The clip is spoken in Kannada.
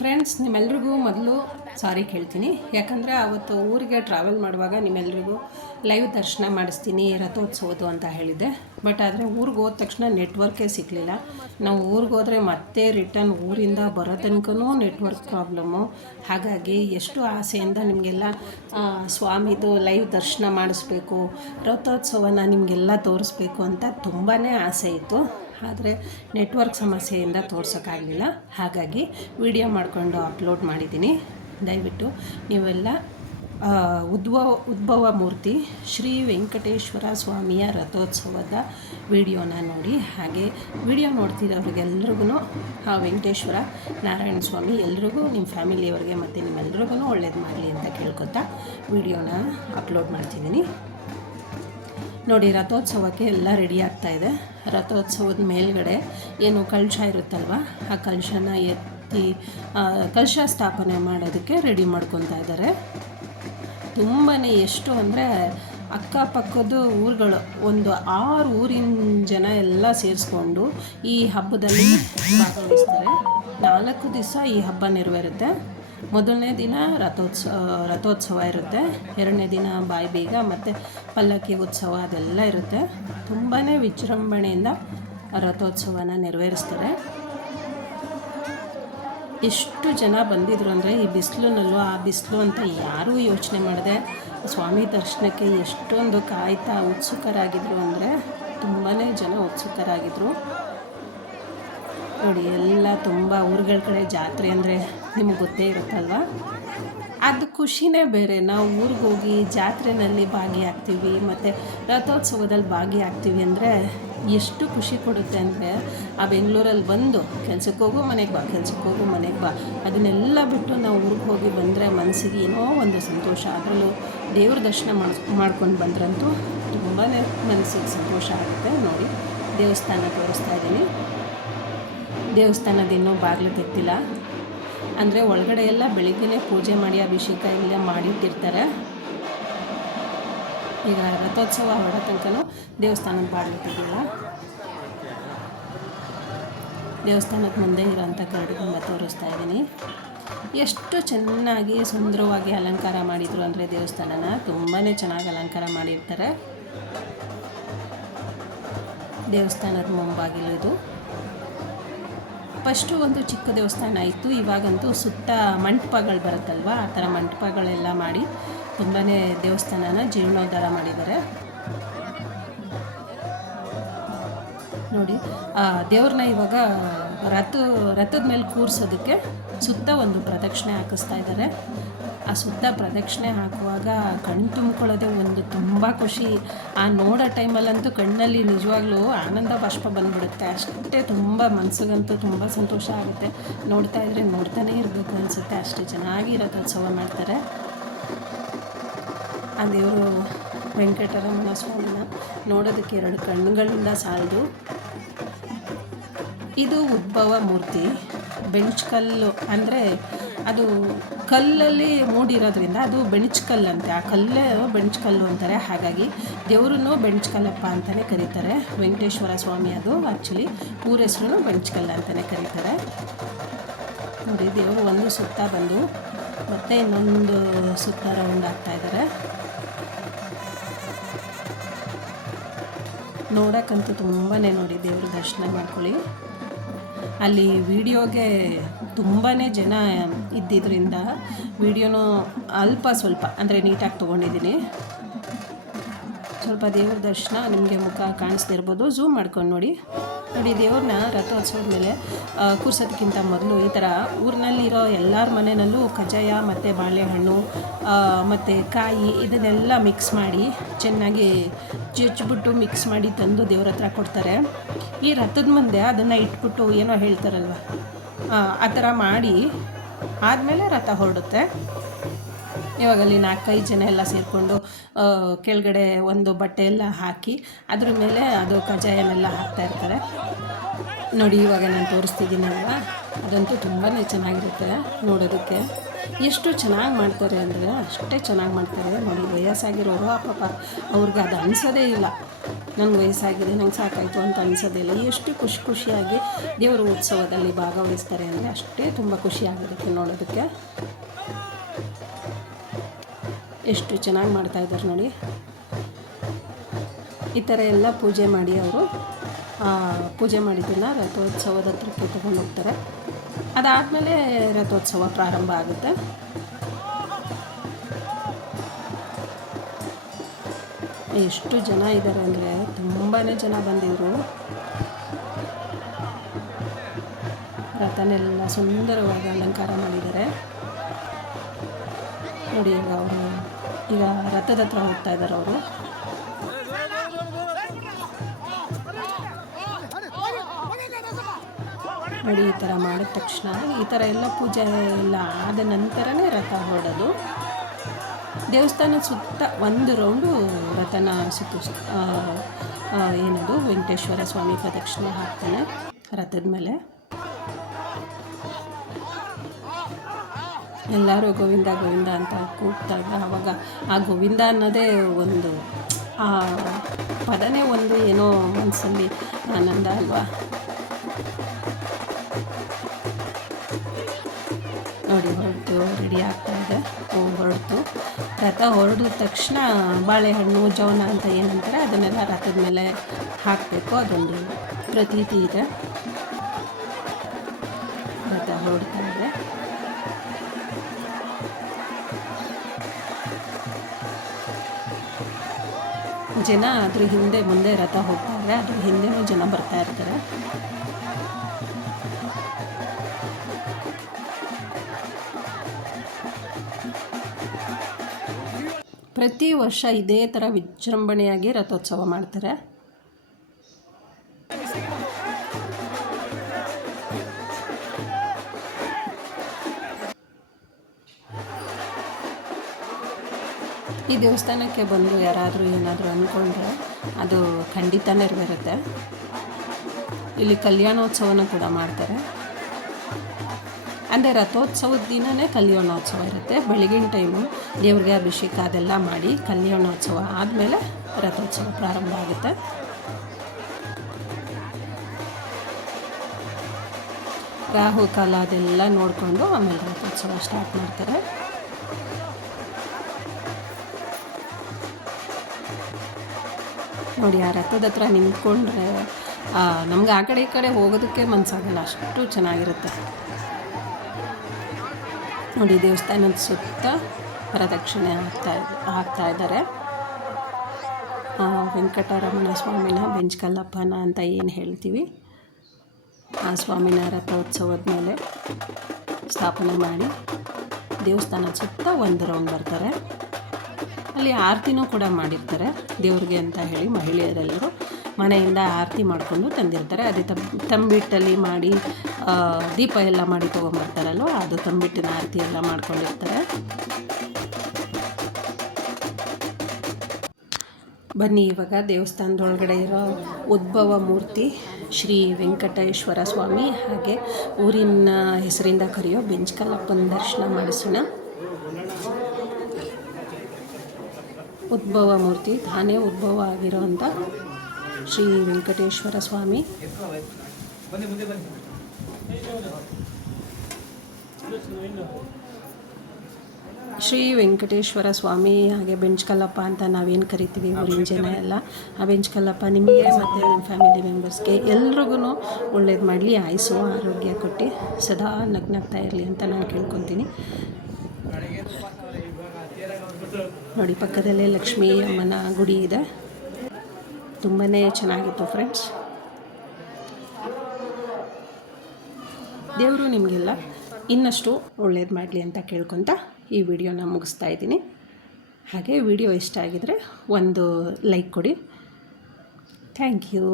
ಫ್ರೆಂಡ್ಸ್, ನಿಮ್ಮೆಲ್ರಿಗೂ ಮೊದಲು ಸಾರಿ ಕೇಳ್ತೀನಿ. ಯಾಕಂದರೆ ಅವತ್ತು ಊರಿಗೆ ಟ್ರಾವೆಲ್ ಮಾಡುವಾಗ ನಿಮ್ಮೆಲ್ರಿಗೂ ಲೈವ್ ದರ್ಶನ ಮಾಡಿಸ್ತೀನಿ ರಥೋತ್ಸವದ್ದು ಅಂತ ಹೇಳಿದ್ದೆ. ಬಟ್ ಆದರೆ ಊರಿಗೆ ಹೋದ ತಕ್ಷಣ ನೆಟ್ವರ್ಕೇ ಸಿಗಲಿಲ್ಲ. ನಾವು ಊರಿಗೆ ಹೋದರೆ ಮತ್ತೆ ರಿಟರ್ನ್ ಊರಿಂದ ಬರೋ ತನಕನೂ ನೆಟ್ವರ್ಕ್ ಪ್ರಾಬ್ಲಮ್ಮು. ಹಾಗಾಗಿ ಎಷ್ಟು ಆಸೆಯಿಂದ ನಿಮಗೆಲ್ಲ ಸ್ವಾಮಿದು ಲೈವ್ ದರ್ಶನ ಮಾಡಿಸ್ಬೇಕು, ರಥೋತ್ಸವನ ನಿಮಗೆಲ್ಲ ತೋರಿಸ್ಬೇಕು ಅಂತ ತುಂಬಾ ಆಸೆ ಇತ್ತು. ಆದರೆ ನೆಟ್ವರ್ಕ್ ಸಮಸ್ಯೆಯಿಂದ ತೋರ್ಸೋಕ್ಕಾಗಲಿಲ್ಲ. ಹಾಗಾಗಿ ವಿಡಿಯೋ ಮಾಡಿಕೊಂಡು ಅಪ್ಲೋಡ್ ಮಾಡಿದ್ದೀನಿ. ದಯವಿಟ್ಟು ನೀವೆಲ್ಲ ಉದ್ಭವ ಮೂರ್ತಿ ಶ್ರೀ ವೆಂಕಟೇಶ್ವರ ಸ್ವಾಮಿಯ ರಥೋತ್ಸವದ ವಿಡಿಯೋನ ನೋಡಿ. ಹಾಗೆ ವಿಡಿಯೋ ನೋಡ್ತಿರೋರಿಗೆಲ್ರಿಗೂ ಆ ವೆಂಕಟೇಶ್ವರ ನಾರಾಯಣ ಸ್ವಾಮಿ ಎಲ್ರಿಗೂ, ನಿಮ್ಮ ಫ್ಯಾಮಿಲಿಯವ್ರಿಗೆ ಮತ್ತು ನಿಮ್ಮೆಲ್ರಿಗೂ ಒಳ್ಳೇದು ಮಾಡಲಿ ಅಂತ ಕೇಳ್ಕೊತಾ ವಿಡಿಯೋನ ಅಪ್ಲೋಡ್ ಮಾಡ್ತಿದ್ದೀನಿ. ನೋಡಿ, ರಥೋತ್ಸವಕ್ಕೆ ಎಲ್ಲ ರೆಡಿ ಆಗ್ತಾಯಿದೆ. ರಥೋತ್ಸವದ ಮೇಲ್ಗಡೆ ಏನು ಕಲಶ ಇರುತ್ತಲ್ವ, ಆ ಕಲಶನ ಎತ್ತಿ ಕಲಶ ಸ್ಥಾಪನೆ ಮಾಡೋದಕ್ಕೆ ರೆಡಿ ಮಾಡ್ಕೊತಾ ಇದ್ದಾರೆ. ತುಂಬಾ ಎಷ್ಟು ಅಂದರೆ ಅಕ್ಕಪಕ್ಕದ ಊರುಗಳು ಒಂದು 6 ಊರಿನ ಜನ ಎಲ್ಲ ಸೇರಿಸ್ಕೊಂಡು ಈ ಹಬ್ಬದಲ್ಲಿ ಭಾಗವಹಿಸ್ತಾರೆ. 4 ದಿವಸ ಈ ಹಬ್ಬ ನೆರವೇರುತ್ತೆ. ಮೊದಲನೇ ದಿನ ರಥೋತ್ಸವ ಇರುತ್ತೆ. 2ನೇ ದಿನ ಬಾಯಿಬೀಗ ಮತ್ತು ಪಲ್ಲಕ್ಕಿ ಉತ್ಸವ ಅದೆಲ್ಲ ಇರುತ್ತೆ. ತುಂಬಾ ವಿಜೃಂಭಣೆಯಿಂದ ರಥೋತ್ಸವನ ನೆರವೇರಿಸ್ತಾರೆ. ಎಷ್ಟು ಜನ ಬಂದಿದ್ರು ಅಂದರೆ ಈ ಬಿಸಿಲಿನಲ್ಲೂ, ಆ ಬಿಸಿಲು ಅಂತ ಯಾರೂ ಯೋಚನೆ ಮಾಡದೆ ಸ್ವಾಮಿ ದರ್ಶನಕ್ಕೆ ಎಷ್ಟೊಂದು ಕಾಯ್ತಾ ಉತ್ಸುಕರಾಗಿದ್ದರು ಅಂದರೆ ತುಂಬಾ ಜನ ಉತ್ಸುಕರಾಗಿದ್ದರು. ನೋಡಿ, ಎಲ್ಲ ತುಂಬ ಊರುಗಳ ಕಡೆ ಜಾತ್ರೆ ಅಂದರೆ ನಿಮಗೆ ಗೊತ್ತೇ ಇರುತ್ತಲ್ವ, ಅದು ಖುಷಿನೇ ಬೇರೆ. ನಾವು ಊರಿಗೆ ಹೋಗಿ ಜಾತ್ರೆಯಲ್ಲಿ ಭಾಗಿಯಾಗ್ತೀವಿ ಮತ್ತು ರಥೋತ್ಸವದಲ್ಲಿ ಭಾಗಿಯಾಗ್ತೀವಿ ಅಂದರೆ ಎಷ್ಟು ಖುಷಿ ಕೊಡುತ್ತೆ ಅಂದರೆ, ಆ ಬೆಂಗಳೂರಲ್ಲಿ ಬಂದು ಕೆಲ್ಸಕ್ಕೆ ಹೋಗು ಮನೆಗೆ ಬಾ, ಕೆಲ್ಸಕ್ಕೆ ಹೋಗು ಮನೆಗೆ ಬಾ, ಅದನ್ನೆಲ್ಲ ಬಿಟ್ಟು ನಾವು ಊರಿಗೆ ಹೋಗಿ ಬಂದರೆ ಮನಸ್ಸಿಗೆ ಏನೋ ಒಂದು ಸಂತೋಷ. ಅದರಲ್ಲೂ ದೇವ್ರ ದರ್ಶನ ಮಾಡ್ಕೊಂಡು ಬಂದ್ರಂತೂ ತುಂಬಾ ಮನಸ್ಸಿಗೆ ಸಂತೋಷ ಆಗುತ್ತೆ. ನೋಡಿ, ದೇವಸ್ಥಾನ ತೋರಿಸ್ತಾ ಇದ್ದೀನಿ. ದೇವಸ್ಥಾನದ ಇನ್ನೂ ಬಾಗಿಲು ತೆಗ್ದಿಲ್ಲ. ಅಂದರೆ ಒಳಗಡೆ ಎಲ್ಲ ಬೆಳಿಗ್ಗೆ ಪೂಜೆ ಮಾಡಿ ಅಭಿಷೇಕ ಎಲ್ಲ ಮಾಡಿಟ್ಟಿರ್ತಾರೆ. ಈಗ ರಥೋತ್ಸವ ಹೊರ ತನಕನೂ ದೇವಸ್ಥಾನದ ಬಾಗಿಲು ತೆಗಿಲ್ಲ. ದೇವಸ್ಥಾನದ ಮುಂದೆ ಇರೋಂಥ ಗರುಡಗಂಬ ತೋರಿಸ್ತಾ ಇದ್ದೀನಿ. ಎಷ್ಟು ಚೆನ್ನಾಗಿ ಸುಂದರವಾಗಿ ಅಲಂಕಾರ ಮಾಡಿದರು ಅಂದರೆ ದೇವಸ್ಥಾನನ ತುಂಬಾ ಚೆನ್ನಾಗಿ ಅಲಂಕಾರ ಮಾಡಿರ್ತಾರೆ. ದೇವಸ್ಥಾನದ ಮುಂಬಾಗಿಲು ಇದು. ಫಸ್ಟು ಒಂದು ಚಿಕ್ಕ ದೇವಸ್ಥಾನ ಇತ್ತು. ಇವಾಗಂತೂ ಸುತ್ತ ಮಂಟಪಗಳು ಬರುತ್ತಲ್ವ, ಆ ಥರ ಮಂಟಪಗಳೆಲ್ಲ ಮಾಡಿ ತುಂಬಾ ದೇವಸ್ಥಾನನ ಜೀರ್ಣೋದ್ಧಾರ ಮಾಡಿದ್ದಾರೆ. ನೋಡಿ, ದೇವ್ರನ್ನ ಇವಾಗ ರಥದ ಮೇಲೆ ಕೂರಿಸೋದಕ್ಕೆ ಸುತ್ತ ಒಂದು ಪ್ರದಕ್ಷಿಣೆ ಹಾಕಿಸ್ತಾ ಇದ್ದಾರೆ. ಆ ಸುತ್ತ ಪ್ರದಕ್ಷಿಣೆ ಹಾಕುವಾಗ ಕಣ್ಣು ತುಂಬಿಕೊಳ್ಳೋದೇ ಒಂದು ತುಂಬ ಖುಷಿ. ಆ ನೋಡೋ ಟೈಮಲ್ಲಂತೂ ಕಣ್ಣಲ್ಲಿ ನಿಜವಾಗ್ಲೂ ಆನಂದ ಬಾಷ್ಪ ಬಂದುಬಿಡುತ್ತೆ. ಅಷ್ಟೇ ತುಂಬ ಮನಸ್ಸಿಗಂತೂ ತುಂಬ ಸಂತೋಷ ಆಗುತ್ತೆ. ನೋಡ್ತಾ ಇದ್ದರೆ ನೋಡ್ತಾನೇ ಇರಬೇಕು ಅನಿಸುತ್ತೆ. ಅಷ್ಟು ಚೆನ್ನಾಗಿ ರಥೋತ್ಸವ ಮಾಡ್ತಾರೆ. ಆ ದೇವರು ವೆಂಕಟರಮಣ ಸ್ವಾಮಿನ ನೋಡೋದಕ್ಕೆ 2 ಕಣ್ಣುಗಳಿಂದ ಸಾಲದು. ಇದು ಉದ್ಭವ ಮೂರ್ತಿ. ಬೆಂಚ್ಕಲ್ಲು ಅಂದರೆ ಅದು ಕಲ್ಲಲ್ಲಿ ಮೂಡಿರೋದ್ರಿಂದ ಅದು ಬೆಣಚ್ಕಲ್ಲಂತೆ. ಆ ಕಲ್ಲೇ ಬೆಣಚ್ಕಲ್ಲು ಅಂತಾರೆ. ಹಾಗಾಗಿ ದೇವ್ರನ್ನೂ ಬೆಣಚ್ಕಲ್ಲಪ್ಪ ಅಂತಲೇ ಕರೀತಾರೆ. ವೆಂಕಟೇಶ್ವರ ಸ್ವಾಮಿ ಅದು ಆ್ಯಕ್ಚುಲಿ ಊರ ಹೆಸರು ಬೆಣಚ್ಕಲ್ಲ ಅಂತಲೇ ಕರೀತಾರೆ. ನೋಡಿ, ದೇವರು ಒಂದು ಸುತ್ತ ಬಂದು ಮತ್ತೆ ಇನ್ನೊಂದು ಸುತ್ತ ರೌಂಡ್ ಆಗ್ತಾಯಿದ್ದಾರೆ. ನೋಡೋಕ್ಕಂತೂ ತುಂಬಾ ನೋಡಿ, ದೇವ್ರ ದರ್ಶನ ಮಾಡ್ಕೊಳ್ಳಿ. ಅಲ್ಲಿ ವಿಡಿಯೋಗೆ ತುಂಬಾ ಜನ ಇದ್ದಿದ್ದರಿಂದ ವಿಡಿಯೋನೂ ಸ್ವಲ್ಪ ಅಂದರೆ ನೀಟಾಗಿ ತೊಗೊಂಡಿದ್ದೀನಿ. ಸ್ವಲ್ಪ ದೇವ್ರ ದರ್ಶನ ನಿಮಗೆ ಮುಖ ಕಾಣಿಸ್ತಿರ್ಬೋದು, ಝೂಮ್ ಮಾಡ್ಕೊಂಡು ನೋಡಿ. ದೇವ್ರನ್ನ ರಥೋತ್ಸವದ ಮೇಲೆ ಕೂರ್ಸೋದಕ್ಕಿಂತ ಮೊದಲು ಈ ಥರ ಊರಿನಲ್ಲಿರೋ ಎಲ್ಲರ ಮನೆಯಲ್ಲೂ ಕಜ್ಜಾಯ ಮತ್ತು ಬಾಳೆಹಣ್ಣು ಮತ್ತು ಕಾಯಿ ಇದನ್ನೆಲ್ಲ ಮಿಕ್ಸ್ ಮಾಡಿ ಚೆನ್ನಾಗಿ ಜಜ್ಜಿಬಿಟ್ಟು ಮಿಕ್ಸ್ ಮಾಡಿ ತಂದು ದೇವ್ರ ಹತ್ರ ಕೊಡ್ತಾರೆ. ಈ ರಥದ ಮುಂದೆ ಅದನ್ನು ಇಟ್ಬಿಟ್ಟು ಏನೋ ಹೇಳ್ತಾರಲ್ವ, ಆ ಥರ ಮಾಡಿ ಆದಮೇಲೆ ರಥ ಹೊರಡುತ್ತೆ. ಇವಾಗಲ್ಲಿ 4-5 ಜನ ಎಲ್ಲ ಸೇರಿಕೊಂಡು ಕೆಳಗಡೆ ಒಂದು ಬಟ್ಟೆ ಎಲ್ಲ ಹಾಕಿ ಅದ್ರ ಮೇಲೆ ಅದು ಕಜ್ಜಾಯನೆಲ್ಲ ಹಾಕ್ತಾಯಿರ್ತಾರೆ. ನೋಡಿ ಇವಾಗ ನಾನು ತೋರಿಸ್ತಿದ್ದೀನಲ್ವ, ಅದಂತೂ ತುಂಬಾ ಚೆನ್ನಾಗಿರುತ್ತೆ ನೋಡೋದಕ್ಕೆ. ಎಷ್ಟು ಚೆನ್ನಾಗಿ ಮಾಡ್ತಾರೆ ಅಂದರೆ ಅಷ್ಟೇ ಚೆನ್ನಾಗಿ ಮಾಡ್ತಾರೆ. ನೋಡಿ ವಯಸ್ಸಾಗಿರೋರು ಪಾಪ ಅವ್ರಿಗೆ ಅದು ಅನಿಸೋದೇ ಇಲ್ಲ, ನಂಗೆ ವಯಸ್ಸಾಗಿದೆ, ನಂಗೆ ಸಾಕಾಯಿತು ಅಂತ ಅನಿಸೋದೇ ಇಲ್ಲ. ಎಷ್ಟು ಖುಷಿಯಾಗಿ ದೇವರ ಉತ್ಸವದಲ್ಲಿ ಭಾಗವಹಿಸ್ತಾರೆ ಅಂದರೆ ಅಷ್ಟೇ ತುಂಬ ಖುಷಿಯಾಗಿರುತ್ತೆ ನೋಡೋದಕ್ಕೆ. ಎಷ್ಟು ಚೆನ್ನಾಗಿ ಮಾಡ್ತಾಯಿದ್ದಾರೆ ನೋಡಿ. ಈ ಥರ ಎಲ್ಲ ಪೂಜೆ ಮಾಡಿ ಅವರು ಪೂಜೆ ಮಾಡಿದ್ದನ್ನು ರಥೋತ್ಸವದ ಹತ್ರಕ್ಕೆ ತಗೊಂಡು ಹೋಗ್ತಾರೆ. ಅದಾದಮೇಲೆ ರಥೋತ್ಸವ ಪ್ರಾರಂಭ ಆಗುತ್ತೆ. ಎಷ್ಟು ಜನ ಇದ್ದಾರೆ ಅಂದರೆ ತುಂಬಾ ಜನ ಬಂದಿದ್ರು. ರಥನೆಲ್ಲ ಸುಂದರವಾಗಿ ಅಲಂಕಾರ ಮಾಡಿದ್ದಾರೆ ನೋಡಿ. ಈಗ ರಥದ ಹತ್ರ ಹೋಗ್ತಾ ಇದ್ದಾರೆ ಅವರು. ನೋಡಿ ಈ ಥರ ಮಾಡಿದ ತಕ್ಷಣ ಈ ಥರ ಎಲ್ಲ ಪೂಜೆ ಎಲ್ಲ ಆದ ನಂತರನೇ ರಥ ಹೊರಡೋದು. ದೇವಸ್ಥಾನದ ಸುತ್ತ ಒಂದು ರೌಂಡು ರಥನ ಏನದು ವೆಂಕಟೇಶ್ವರ ಸ್ವಾಮಿ ಪ್ರದಕ್ಷಿಣೆ ಹಾಕ್ತಾನೆ ರಥದ ಮೇಲೆ. ಎಲ್ಲರೂ ಗೋವಿಂದ ಗೋವಿಂದ ಅಂತ ಕೂಗ್ತಾರೆ. ಆವಾಗ ಆ ಗೋವಿಂದ ಅನ್ನೋದೇ ಒಂದು ಆ ಪದನೇ ಒಂದು ಏನೋ ಮನಸ್ಸಲ್ಲಿ ಆನಂದ ಅಲ್ವಾ. ನೋಡಿ ಹೊರಟು ರೆಡಿ ಆಗ್ತಾಯಿದೆ, ಹೊರಟು ರಥ ಹೊರಡಿದ ತಕ್ಷಣ ಬಾಳೆಹಣ್ಣು ಜವನ ಅಂತ ಏನಂತಾರೆ ಅದನ್ನೆಲ್ಲ ರಥದ ಮೇಲೆ ಹಾಕಬೇಕು. ಅದೊಂದು ಪ್ರತೀತಿ ಇದೆ. ರಥ ಹೊರಡ್ತಾ ಇದೆ. ಜನ ಅದ್ರ ಹಿಂದೆ ಮುಂದೆ ರಥ ಹೋಗ್ತಾರೆ, ಅದ್ರ ಹಿಂದೆನೂ ಜನ ಬರ್ತಾ ಇರ್ತಾರೆ. ಪ್ರತಿ ವರ್ಷ ಇದೇ ಥರ ವಿಜೃಂಭಣೆಯಾಗಿ ರಥೋತ್ಸವ ಮಾಡ್ತಾರೆ. ಈ ದೇವಸ್ಥಾನಕ್ಕೆ ಬಂದು ಯಾರಾದರೂ ಏನಾದರೂ ಅಂದ್ಕೊಂಡ್ರೆ ಅದು ಖಂಡಿತ ನೆರವೇರುತ್ತೆ. ಇಲ್ಲಿ ಕಲ್ಯಾಣೋತ್ಸವನ ಕೂಡ ಮಾಡ್ತಾರೆ. ಅಂದರೆ ರಥೋತ್ಸವದ ದಿನವೇ ಕಲ್ಯಾಣೋತ್ಸವ ಇರುತ್ತೆ. ಬೆಳಗಿನ ಟೈಮು ದೇವ್ರಿಗೆ ಅಭಿಷೇಕ ಅದೆಲ್ಲ ಮಾಡಿ ಕಲ್ಯಾಣೋತ್ಸವ ಆದಮೇಲೆ ರಥೋತ್ಸವ ಪ್ರಾರಂಭ ಆಗುತ್ತೆ. ರಾಹು ಕಾಲ ಅದೆಲ್ಲ ನೋಡಿಕೊಂಡು ಆಮೇಲೆ ರಥೋತ್ಸವ ಸ್ಟಾರ್ಟ್ ಮಾಡ್ತಾರೆ. ನೋಡಿ ಆ ರಥದ ಹತ್ರ ನಿಂತ್ಕೊಂಡ್ರೆ ನಮ್ಗೆ ಆ ಕಡೆ ಈ ಕಡೆ ಹೋಗೋದಕ್ಕೆ ಮನಸ್ಸಾಗಲ್ಲ, ಅಷ್ಟು ಚೆನ್ನಾಗಿರುತ್ತೆ. ನೋಡಿ ದೇವಸ್ಥಾನದ ಸುತ್ತ ಪ್ರದಕ್ಷಿಣೆ ಹಾಕ್ತಾ ಇದ್ದಾರೆ. ವೆಂಕಟರಮಣ ಸ್ವಾಮಿನ ಬೆಂಚ್ಕಲ್ಲಪ್ಪನ ಅಂತ ಏನು ಹೇಳ್ತೀವಿ, ಆ ಸ್ವಾಮಿನ ರಥೋತ್ಸವದ ಮೇಲೆ ಸ್ಥಾಪನೆ ಮಾಡಿ ದೇವಸ್ಥಾನದ ಸುತ್ತ ಒಂದು ರೌಂಡ್ ಬರ್ತಾರೆ. ಅಲ್ಲಿ ಆರತಿನೂ ಕೂಡ ಮಾಡಿರ್ತಾರೆ ದೇವ್ರಿಗೆ ಅಂತ ಹೇಳಿ. ಮಹಿಳೆಯರೆಲ್ಲರೂ ಮನೆಯಿಂದ ಆರತಿ ಮಾಡಿಕೊಂಡು ತಂದಿರ್ತಾರೆ. ಅದೇ ತಂಬಿಟ್ಟಲ್ಲಿ ಮಾಡಿ ದೀಪ ಎಲ್ಲ ಮಾಡಿ ತೊಗೊಂಬರ್ತಾರಲ್ವ, ಅದು ತಂಬಿಟ್ಟಿನ ಆರತಿ ಎಲ್ಲ ಮಾಡ್ಕೊಂಡಿರ್ತಾರೆ. ಬನ್ನಿ ಇವಾಗ ದೇವಸ್ಥಾನದೊಳಗಡೆ ಇರೋ ಉದ್ಭವ ಮೂರ್ತಿ ಶ್ರೀ ವೆಂಕಟೇಶ್ವರ ಸ್ವಾಮಿ ಹಾಗೆ ಊರಿನ ಹೆಸರಿಂದ ಕರೆಯೋ ಬೆಂಚ್ಕಲ್ಲಪ್ಪನ ದರ್ಶನ ಮಾಡಿಸೋಣ. ಉದ್ಭವ ಮೂರ್ತಿ ತಾನೇ ಉದ್ಭವ ಆಗಿರೋಂಥ ಶ್ರೀ ವೆಂಕಟೇಶ್ವರ ಸ್ವಾಮಿ. ಶ್ರೀ ವೆಂಕಟೇಶ್ವರ ಸ್ವಾಮಿ ಹಾಗೆ ಬೆಂಚ್ಕಲ್ಲಪ್ಪ ಅಂತ ನಾವೇನು ಕರಿತೀವಿ ಊರಿನ ಜನ ಎಲ್ಲ, ಆ ಬೆಂಚ್ಕಲ್ಲಪ್ಪ ನಿಮಗೆ ಮತ್ತು ನಿಮ್ಮ ಫ್ಯಾಮಿಲಿ ಮೆಂಬರ್ಸ್ಗೆ ಎಲ್ರಿಗೂ ಒಳ್ಳೇದು ಮಾಡಲಿ, ಆಯುಸ್ಸು ಆರೋಗ್ಯ ಕೊಟ್ಟು ಸದಾ ನಗ್ನಾಗ್ತಾ ಇರಲಿ ಅಂತ ನಾನು ಕೇಳ್ಕೊತೀನಿ. ನೋಡಿ ಪಕ್ಕದಲ್ಲೇ ಲಕ್ಷ್ಮೀ ಅಮ್ಮನ ಗುಡಿ ಇದೆ. ತುಂಬಾ ಚೆನ್ನಾಗಿತ್ತು ಫ್ರೆಂಡ್ಸ್. ದೇವರು ನಿಮಗೆಲ್ಲ ಇನ್ನಷ್ಟು ಒಳ್ಳೇದು ಮಾಡಲಿ ಅಂತ ಕೇಳ್ಕೊತ ಈ ವಿಡಿಯೋನ ಮುಗಿಸ್ತಾ ಇದ್ದೀನಿ. ಹಾಗೆ ವಿಡಿಯೋ ಇಷ್ಟ ಆಗಿದರೆ ಒಂದು ಲೈಕ್ ಕೊಡಿ. Thank you.